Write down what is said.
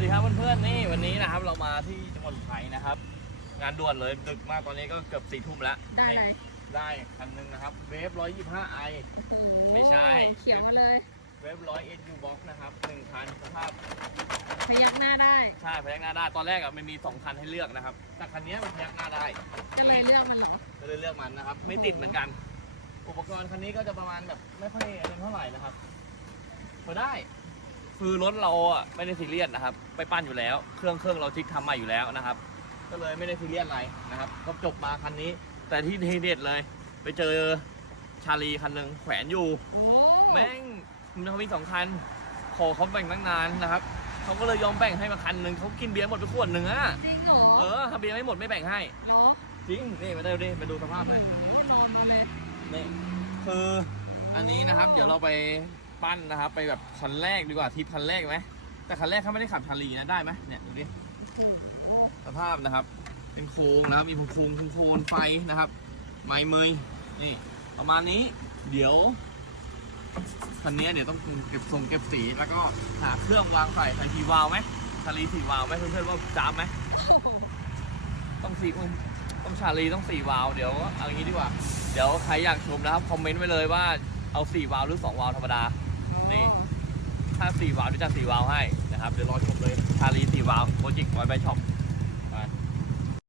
ดีครับเพื่อนๆนี่วันนี้นะครับเรามาที่จังหวัดอุทัยนะครับ งานด่วนเลยดึกมากตอนนี้ก็เกือบสี่ทุ่มแล้วได้เลยนี่ได้คันหนึงนะครับเวฟร้อยยี่ห้าไอ โอ้โหไม่ใช่ เขียวมาเลย เวฟร้อยเอ็นยูบ็อกนะครับหนึ่งคันสภาพพยักหน้าได้ ใช่พยักหน้าได้ตอนแรกอะมันมีสองคันให้เลือกนะครับแต่คันนี้มันพยักหน้าได้ ก็เลยเลือกมันเหรอ ก็เลยเลือกมันนะครับ ไม่ติดเหมือนกัน อุปกรณ์คันนี้ก็จะประมาณแบบไม่ค่อยอะไรเท่าไหร่นะครับพอได้ คือรถเราอะไม่ได้ซีเรียสนะครับ ไปปั้นอยู่แล้ว เครื่องเครื่องเราทิกทำใหม่อยู่แล้วนะครับ ก็เลยไม่ได้ซีเรียสอะไรนะครับ ก็จบมาคันนี้ แต่ที่ทีเด็ดเลย ไปเจอชาลีคันหนึ่งแขวนอยู่ โอ้แม่งมันเขามีสองคันขอเขาแบ่งตั้งนานนะครับเขาก็เลยยอมแบ่งให้มาคันหนึ่งเขากินเบียร์หมดไปขวดหนึ่งอะจริงเหรอเออถ้าเบียร์ไม่หมดไม่แบ่งให้ เหรอจริงนี่มาดูดิมาดูสภาพเลย โอ้โหนอนมาเลย นี่คืออันนี้นะครับ เดี๋ยวเราไป ปั้นนะครับ ไปแบบคันแรกดีกว่าทีคันแรกไหมแต่คันแรกเขาไม่ได้ขับชาลีนะได้ไหมเนี่ยดูดิโอ้โหสภาพนะครับ เป็นโครงนะครับมีโครงโครงโครงไฟนะครับ ไม้เมยนี่ประมาณนี้เดี๋ยวคันนี้เดี๋ยวต้องเก็บทรงเก็บสีแล้วก็หาเครื่องวางใส่ใส่ทีวาล์วไหมชาลีสีวาล์วไหมเพื่อนๆว่าจ้าบไหมต้องสี่อุ้ยต้องชาลีต้องสี่วาล์วเดี๋ยวเอาอย่างนี้ดีกว่า เดี๋ยวใครอยากชมนะครับคอมเมนต์ไว้เลยว่าเอาสี่วาล์วหรือสองวาล์วธรรมดา นี่ถ้าสี่วาล์วเดี๋ยวจะสี่วาล์วให้นะครับเดี๋ยวรอชมเลยชาลีสี่วาล์วโปรเจกต์บอยไบช็อป